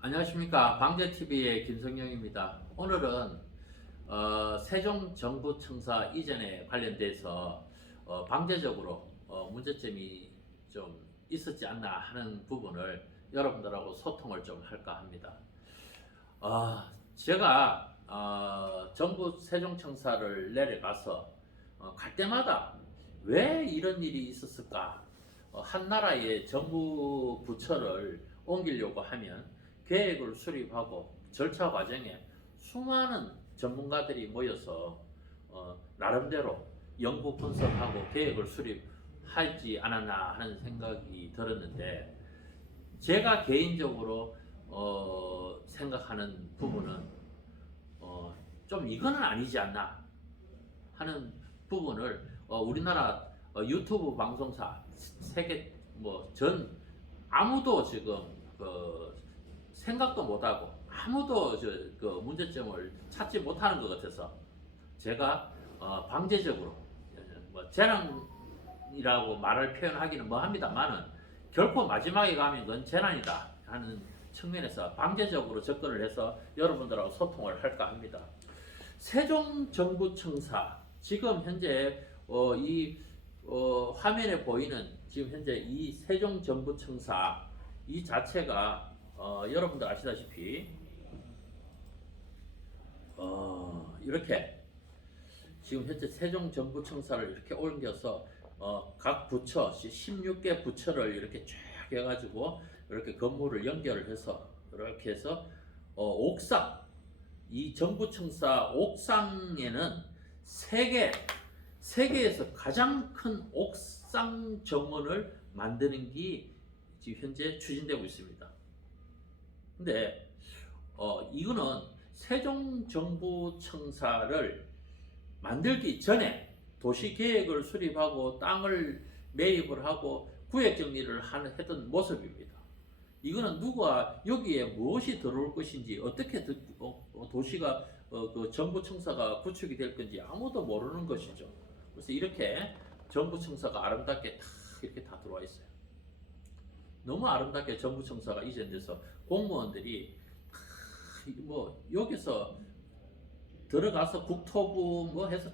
안녕하십니까. 방제TV의 김성영입니다. 오늘은 세종정부청사 이전에 관련돼서 방제적으로 문제점이 좀 있었지 않나 하는 부분을 여러분들하고 소통을 좀 할까 합니다. 제가 정부 세종청사를 내려가서 갈 때마다 왜 이런 일이 있었을까? 한 나라의 정부 부처를 옮기려고 하면 계획을 수립하고 절차 과정에 수많은 전문가들이 모여서 나름대로 연구 분석하고 계획을 수립하지 않았나 하는 생각이 들었는데, 제가 개인적으로 생각하는 부분은 좀 이거는 아니지 않나 하는 부분을 우리나라 유튜브 방송사 세계 전 아무도 지금 생각도 못하고 아무도 문제점을 찾지 못하는 것 같아서 제가 방제적으로 재난이라고 말을 표현하기는 뭐합니다만은 결코 마지막에 가면 그건 재난이다 하는 측면에서 방제적으로 접근을 해서 여러분들하고 소통을 할까 합니다. 세종정부청사 지금 현재 화면에 보이는 지금 현재 이 세종정부청사 이 자체가 여러분들 아시다시피 이렇게 지금 현재 세종정부청사를 이렇게 옮겨서 각 부처 16개 부처를 이렇게 쫙 해가지고 이렇게 건물을 연결을 해서 이렇게 해서 옥상 이 정부청사 옥상에는 세계에서 가장 큰 옥상 정원을 만드는 게 지금 현재 추진되고 있습니다. 근데 이거는 세종정부청사를 만들기 전에 도시계획을 수립하고 땅을 매입을 하고 구획정리를 했던 모습입니다. 이거는 누가 여기에 무엇이 들어올 것인지 어떻게 도시가 그 정부청사가 구축이 될 건지 아무도 모르는 것이죠. 그래서 이렇게 정부청사가 아름답게 이렇게 다 들어와 있어요. 너무 아름답게 정부청사가 이전돼서 공무원들이 여기서 들어가서 국토부 해서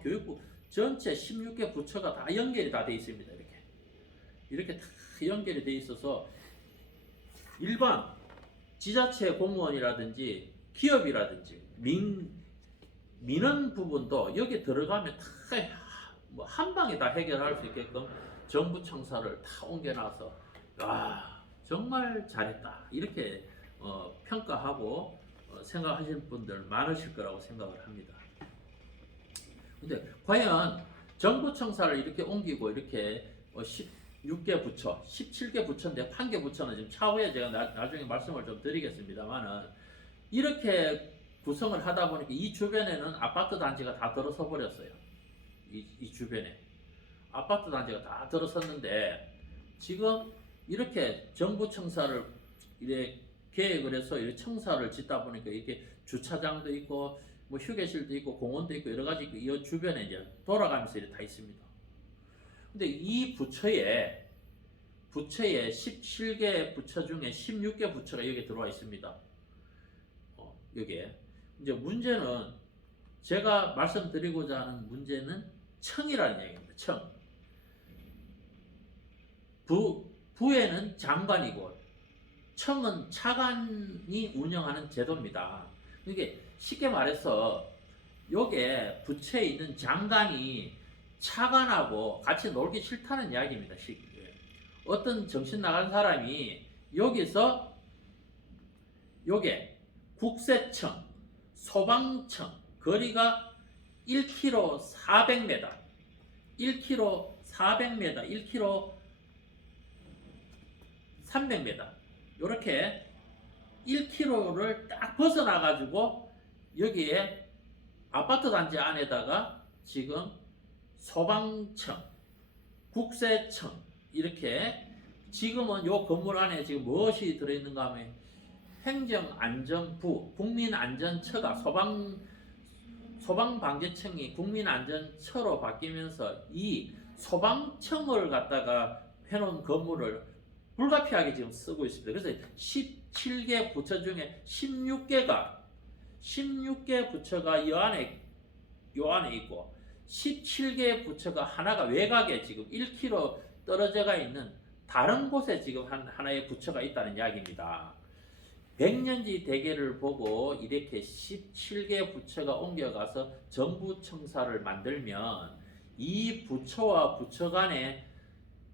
교육부 전체 16개 부처가 다 연결이 다 돼 있습니다. 이렇게 다 연결이 돼 있어서 일반 지자체 공무원이라든지 기업이라든지 민원 부분도 여기 들어가면 다 한 방에 다 해결할 수 있게끔 정부청사를 다 옮겨놔서 정말 잘했다 이렇게 평가하고 생각하시는 분들 많으실 거라고 생각을 합니다. 근데 과연 정부청사를 이렇게 옮기고 이렇게 16개 부처, 17개 부처인데 1개 부처는 지금 차후에 제가 나중에 말씀을 좀 드리겠습니다만은 이렇게 구성을 하다 보니까 이 주변에는 아파트 단지가 다 들어서 버렸어요. 이 주변에 아파트 단지가 다 들어섰는데 지금 이렇게 정부청사를 이렇게 계획을 해서 이렇게 청사를 짓다 보니까 이렇게 주차장도 있고 휴게실도 있고 공원도 있고 여러 가지 이 주변에 이제 돌아가면서 이렇게 다 있습니다. 근데 이 부처에 17개 부처 중에 16개 부처가 여기 들어와 있습니다. 여기에 이제 문제는 제가 말씀드리고자 하는 문제는 청이라는 얘기입니다. 청. 부에는 장관이고 청은 차관이 운영하는 제도입니다. 이게 쉽게 말해서 여기에 부처에 있는 장관이 차관하고 같이 놀기 싫다는 이야기입니다. 어떤 정신 나간 사람이 여기서 요게 국세청, 소방청 거리가 1km 400m, 1km 400m, 1km 300m 이렇게 1km를 딱 벗어나가지고 여기에 아파트 단지 안에다가 지금 소방청, 국세청 이렇게 지금은 요 건물 안에 지금 무엇이 들어있는가 하면 행정안전부, 국민안전처가 소방방재청이 국민안전처로 바뀌면서 이 소방청을 갖다가 해놓은 건물을 불가피하게 지금 쓰고 있습니다. 그래서 17개 부처 중에 16개 부처가 요 안에 있고 17개 부처가 하나가 외곽에 지금 1km 떨어져가 있는 다른 곳에 지금 하나의 부처가 있다는 이야기입니다. 백년지 대계를 보고 이렇게 17개 부처가 옮겨가서 정부청사를 만들면 이 부처와 부처 간에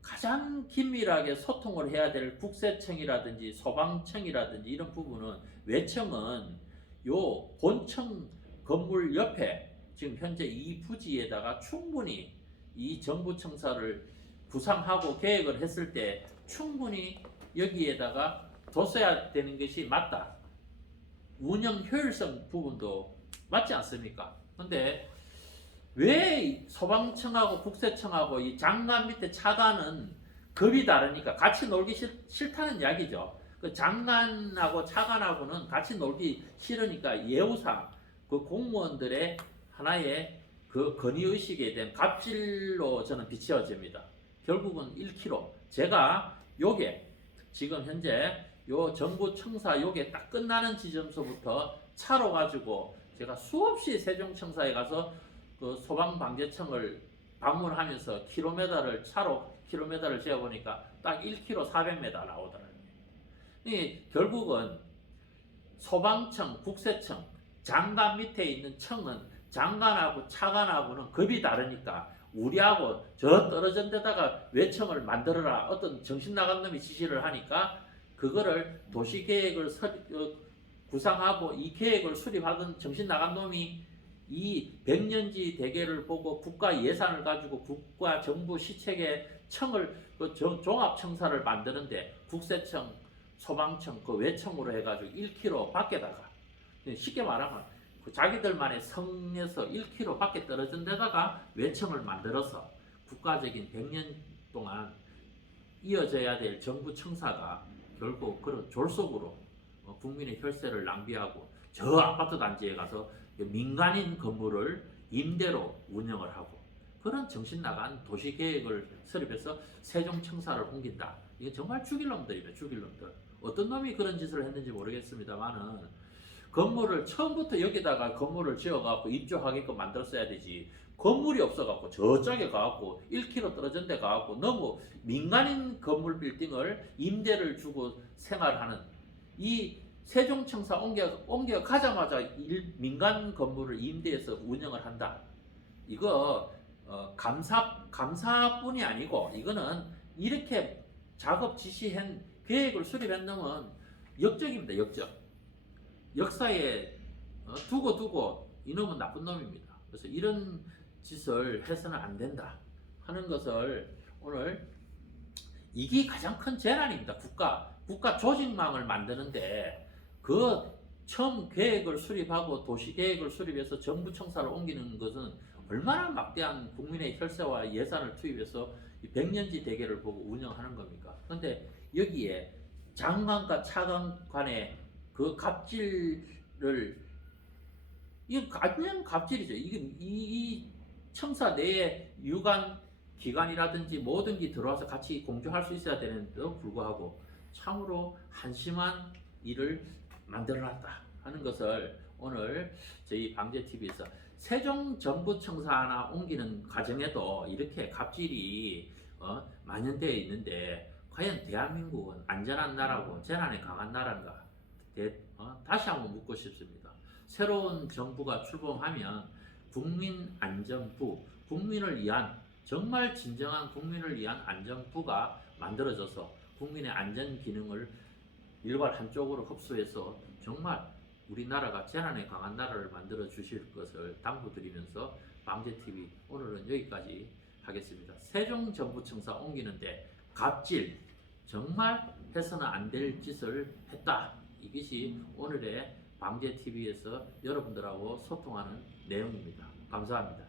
가장 긴밀하게 소통을 해야 될 국세청이라든지 소방청이라든지 이런 부분은 외청은 요 본청 건물 옆에 지금 현재 이 부지에다가 충분히 이 정부청사를 구상하고 계획을 했을 때 충분히 여기에다가 뒀어야 되는 것이 맞다. 운영 효율성 부분도 맞지 않습니까? 근데 왜 소방청하고 국세청하고 이 장관 밑에 차관은 급이 다르니까 같이 놀기 싫다는 이야기죠. 그 장관하고 차관하고는 같이 놀기 싫으니까 예우상 그 공무원들의 하나의 그 건의의식에 대한 갑질로 저는 비춰집니다. 결국은 1km. 제가 요게 지금 현재 요 정부청사 요게 딱 끝나는 지점서부터 차로 가지고 제가 수없이 세종청사에 가서 그 소방방재청을 방문하면서 킬로미터를 재어보니까 딱 1km 400m 나오더라고요. 결국은 소방청, 국세청, 장관 밑에 있는 청은 장관하고 차관하고는 급이 다르니까 우리하고 저 떨어진 데다가 외청을 만들어라 어떤 정신 나간 놈이 지시를 하니까 그거를 도시계획을 구상하고 이 계획을 수립하던 정신 나간 놈이 이 백년지 대계를 보고 국가 예산을 가지고 국가 정부 시책의 청을 그 종합청사를 만드는데 국세청, 소방청 그 외청으로 해가지고 1km 밖에다가 쉽게 말하면 그 자기들만의 성에서 1km 밖에 떨어진 데다가 외청을 만들어서 국가적인 100년 동안 이어져야 될 정부 청사가 결국 그런 졸속으로 국민의 혈세를 낭비하고 저 아파트 단지에 가서 민간인 건물을 임대로 운영을 하고 그런 정신 나간 도시 계획을 수립해서 세종청사를 옮긴다. 이게 정말 죽일 놈들이에요. 죽일 놈들. 어떤 놈이 그런 짓을 했는지 모르겠습니다만은 건물을 처음부터 여기다가 건물을 지어갖고 입주하게끔 만들었어야 되지. 건물이 없어갖고 저쪽에 가갖고 1km 떨어진 데 가갖고 너무 민간인 건물 빌딩을 임대를 주고 생활하는 이 세종청사 옮겨 가자마자 민간 건물을 임대해서 운영을 한다. 이거 감사뿐이 아니고 이거는 이렇게 작업 지시한 계획을 수립한 놈은 역적입니다. 역적. 역사에 두고 이놈은 나쁜 놈입니다. 그래서 이런 짓을 해서는 안 된다 하는 것을 오늘 이게 가장 큰 재난입니다. 국가 조직망을 만드는데 그 처음 계획을 수립하고 도시 계획을 수립해서 정부청사를 옮기는 것은 얼마나 막대한 국민의 혈세와 예산을 투입해서 백년지 대계를 보고 운영하는 겁니까? 그런데 여기에 장관과 차관 간의 그 갑질을 이게 완전 갑질이죠. 이 청사 내에 유관 기관이라든지 모든 게 들어와서 같이 공조할 수 있어야 되는데도 불구하고 참으로 한심한 일을 만들어놨다 하는 것을 오늘 저희 방제TV에서 세종 정부청사 하나 옮기는 과정에도 이렇게 갑질이 만연되어 있는데 과연 대한민국은 안전한 나라고 재난에 강한 나라인가? 다시 한번 묻고 싶습니다. 새로운 정부가 출범하면 국민안전부, 국민을 위한 정말 진정한 국민을 위한 안전부가 만들어져서 국민의 안전 기능을 일괄 한쪽으로 흡수해서 정말 우리나라가 재난에 강한 나라를 만들어 주실 것을 당부드리면서 방제TV 오늘은 여기까지 하겠습니다. 세종정부청사 옮기는데 갑질 정말 해서는 안 될 짓을 했다. 이것이 오늘의 방제TV에서 여러분들하고 소통하는 내용입니다. 감사합니다.